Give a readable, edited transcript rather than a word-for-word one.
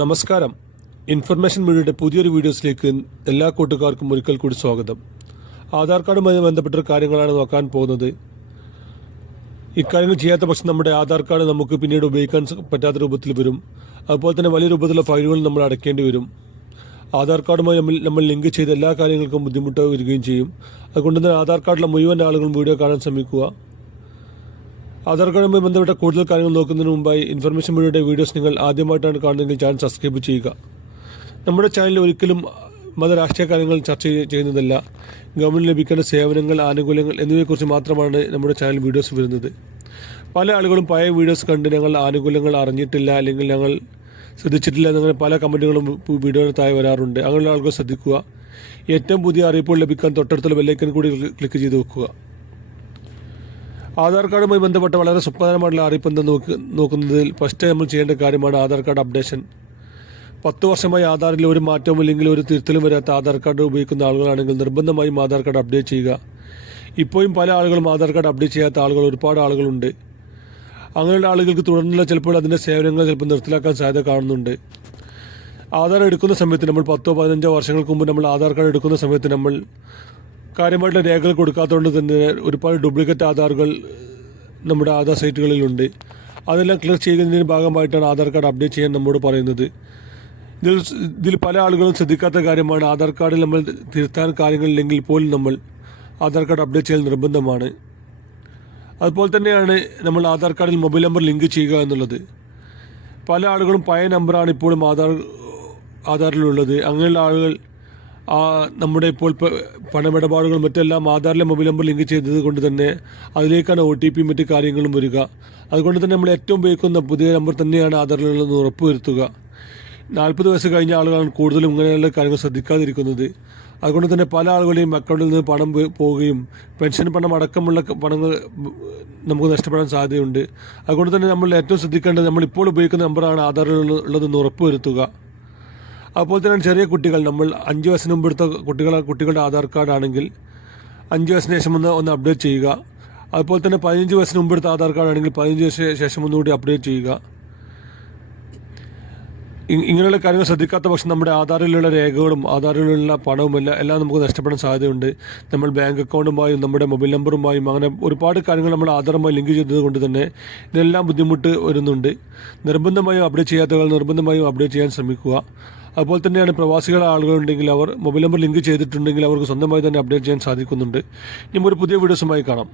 നമസ്കാരം. ഇൻഫർമേഷൻ മീഡിയയുടെ പുതിയൊരു വീഡിയോസിലേക്ക് എല്ലാ കൂട്ടുകാർക്കും ഒരിക്കൽ കൂടി സ്വാഗതം. ആധാർ കാർഡുമായി ബന്ധപ്പെട്ട കാര്യങ്ങളാണ് നോക്കാൻ പോകുന്നത്. ഇക്കാര്യങ്ങൾ ചെയ്യാത്ത പക്ഷം നമ്മുടെ ആധാർ കാർഡ് നമുക്ക് പിന്നീട് ഉപയോഗിക്കാൻ പറ്റാത്ത രൂപത്തിൽ വരും. അതുപോലെ തന്നെ വലിയ രൂപത്തിലുള്ള ഫൈനുകൾ നമ്മൾ അടയ്ക്കേണ്ടി വരും. ആധാർ കാർഡുമായി നമ്മൾ ലിങ്ക് ചെയ്ത എല്ലാ കാര്യങ്ങൾക്കും ബുദ്ധിമുട്ട് വരികയും ചെയ്യും. അതുകൊണ്ട് തന്നെ ആധാർ കാർഡിലെ മുഴുവൻ ആളുകളും വീഡിയോ കാണാൻ ശ്രമിക്കുക. ആധാർ കാർഡുമായി ബന്ധപ്പെട്ട കൂടുതൽ കാര്യങ്ങൾ നോക്കുന്നതിന് മുമ്പായി ഇൻഫർമേഷൻ മീഡിയയുടെ വീഡിയോസ് നിങ്ങൾ ആദ്യമായിട്ടാണ് കാണുന്നതെങ്കിൽ ചാനൽ സബ്സ്ക്രൈബ് ചെയ്യുക. നമ്മുടെ ചാനലിൽ ഒരിക്കലും മതരാഷ്ട്രീയ കാര്യങ്ങൾ ചർച്ച ചെയ്യുന്നതല്ല. ഗവൺമെൻറ് ലഭിക്കേണ്ട സേവനങ്ങൾ, ആനുകൂല്യങ്ങൾ എന്നിവയെക്കുറിച്ച് മാത്രമാണ് നമ്മുടെ ചാനൽ വീഡിയോസ് വരുന്നത്. പല ആളുകളും പഴയ വീഡിയോസ് കണ്ട് ഞങ്ങൾ ആനുകൂല്യങ്ങൾ അറിഞ്ഞിട്ടില്ല, അല്ലെങ്കിൽ ഞങ്ങൾ ശ്രദ്ധിച്ചിട്ടില്ല എന്നങ്ങനെ പല കമൻറ്റുകളും വീഡിയോയുടെ താഴെ വരാറുണ്ട്. അങ്ങനെയുള്ള ആളുകൾ ശ്രദ്ധിക്കുക. ഏറ്റവും പുതിയ അറിയിപ്പുകൾ ലഭിക്കാൻ തൊട്ടടുത്തുള്ള ബെല്ലൈക്കൻ കൂടി ക്ലിക്ക് ചെയ്ത് വെക്കുക. ആധാർ കാർഡുമായി ബന്ധപ്പെട്ട വളരെ സുപ്രധാനമായിട്ടുള്ള അറിയിപ്പ് എന്താ നോക്കുന്നതിൽ ഫസ്റ്റ് നമ്മൾ ചെയ്യേണ്ട കാര്യമാണ് ആധാർ കാർഡ് അപ്ഡേഷൻ. 10 വർഷമായി ആധാറിൽ ഒരു മാറ്റവും അല്ലെങ്കിൽ ഒരു തിരുത്തലും വരാത്ത ആധാർ കാർഡ് ഉപയോഗിക്കുന്ന ആളുകളാണെങ്കിൽ നിർബന്ധമായും ആധാർ കാർഡ് അപ്ഡേറ്റ് ചെയ്യുക. ഇപ്പോഴും പല ആളുകളും ആധാർ കാർഡ് അപ്ഡേറ്റ് ചെയ്യാത്ത ആളുകൾ ഒരുപാട് ആളുകളുണ്ട്. അങ്ങനെയുള്ള ആളുകൾക്ക് തുടർന്നുള്ള ചിലപ്പോൾ അതിൻ്റെ സേവനങ്ങൾ ചിലപ്പോൾ നിർത്തലാക്കാൻ സാധ്യത കാണുന്നുണ്ട്. ആധാർ എടുക്കുന്ന സമയത്ത് നമ്മൾ 10-15 വർഷങ്ങൾക്ക് മുമ്പ് നമ്മൾ ആധാർ കാർഡ് എടുക്കുന്ന സമയത്ത് നമ്മൾ കാര്യമായിട്ടുള്ള രേഖകൾ കൊടുക്കാത്തതുകൊണ്ട് തന്നെ ഒരുപാട് ഡ്യൂപ്ലിക്കേറ്റ് ആധാറുകൾ നമ്മുടെ ആധാർ സൈറ്റുകളിലുണ്ട്. അതെല്ലാം ക്ലിയർ ചെയ്യുന്നതിന് ഭാഗമായിട്ടാണ് ആധാർ കാർഡ് അപ്ഡേറ്റ് ചെയ്യാൻ നമ്മോട് പറയുന്നത്. ഇതിൽ പല ആളുകളും ശ്രദ്ധിക്കാത്ത കാര്യമാണ് ആധാർ കാർഡിൽ നമ്മൾ തിരുത്താൻ കാര്യങ്ങളില്ലെങ്കിൽ പോലും നമ്മൾ ആധാർ കാർഡ് അപ്ഡേറ്റ് ചെയ്യൽ നിർബന്ധമാണ്. അതുപോലെ തന്നെയാണ് നമ്മൾ ആധാർ കാർഡിൽ മൊബൈൽ നമ്പർ ലിങ്ക് ചെയ്യുക എന്നുള്ളത്. പല ആളുകളും പഴയ നമ്പറാണ് ഇപ്പോഴും ആധാറിലുള്ളത്. അങ്ങനെയുള്ള ആളുകൾ നമ്മുടെ ഇപ്പോൾ പണമിടപാടുകളും മറ്റെല്ലാം ആധാറിലെ മൊബൈൽ നമ്പർ ലിങ്ക് ചെയ്തത് കൊണ്ട് തന്നെ അതിലേക്കാണ് OTP മറ്റു കാര്യങ്ങളും വരിക. അതുകൊണ്ട് തന്നെ നമ്മൾ ഏറ്റവും ഉപയോഗിക്കുന്ന പുതിയ നമ്പർ തന്നെയാണ് ആധാറിലുള്ളതെന്ന് ഉറപ്പുവരുത്തുക. 40 വയസ്സ് കഴിഞ്ഞ ആളുകളാണ് കൂടുതലും ഇങ്ങനെയുള്ള കാര്യങ്ങൾ ശ്രദ്ധിക്കാതിരിക്കുന്നത്. അതുകൊണ്ട് തന്നെ പല ആളുകളുടെയും അക്കൗണ്ടിൽ നിന്ന് പണം പോവുകയും പെൻഷൻ പണം അടക്കമുള്ള പണങ്ങൾ നമുക്ക് നഷ്ടപ്പെടാൻ സാധ്യതയുണ്ട്. അതുകൊണ്ട് തന്നെ നമ്മൾ ഏറ്റവും ശ്രദ്ധിക്കേണ്ടത് നമ്മളിപ്പോൾ ഉപയോഗിക്കുന്ന നമ്പറാണ് ആധാറിലുള്ളതെന്ന് ഉറപ്പുവരുത്തുക. അതുപോലെ തന്നെ ചെറിയ കുട്ടികൾ, നമ്മൾ 5 വയസ്സിന് മുമ്പ് എടുത്ത കുട്ടികളുടെ ആധാർ കാർഡ് ആണെങ്കിൽ 5 വയസ്സിന് ശേഷം ഒന്ന് അപ്ഡേറ്റ് ചെയ്യുക. അതുപോലെ തന്നെ 15 വയസ്സിന് മുമ്പ് എടുത്ത ആധാർ കാർഡ് ആണെങ്കിൽ 15 വയസ്സിന് ശേഷം ഒന്നുകൂടി അപ്ഡേറ്റ് ചെയ്യുക. ഇങ്ങനെയുള്ള കാര്യങ്ങൾ ശ്രദ്ധിക്കാത്ത പക്ഷം നമ്മുടെ ആധാറിലുള്ള രേഖകളും ആധാറിലുള്ള പണവും എല്ലാം നമുക്ക് നഷ്ടപ്പെടാൻ സാധ്യതയുണ്ട്. നമ്മൾ ബാങ്ക് അക്കൗണ്ടുമായും നമ്മുടെ മൊബൈൽ നമ്പറുമായും അങ്ങനെ ഒരുപാട് കാര്യങ്ങൾ നമ്മൾ ആധാറുമായി ലിങ്ക് ചെയ്തത് കൊണ്ട് തന്നെ ഇതെല്ലാം ബുദ്ധിമുട്ട് വരുന്നുണ്ട്. നിർബന്ധമായും അപ്ഡേറ്റ് ചെയ്യാത്തവർ നിർബന്ധമായും അപ്ഡേറ്റ് ചെയ്യാൻ ശ്രമിക്കുക. അതുപോലെ തന്നെയാണ് പ്രവാസികളുടെ ആളുകളുണ്ടെങ്കിൽ അവർ മൊബൈൽ നമ്പർ ലിങ്ക് ചെയ്തിട്ടുണ്ടെങ്കിൽ അവർക്ക് സ്വന്തമായി തന്നെ അപ്ഡേറ്റ് ചെയ്യാൻ സാധിക്കുന്നുണ്ട്. ഇനി ഒരു പുതിയ വീഡിയോസുമായി കാണാം.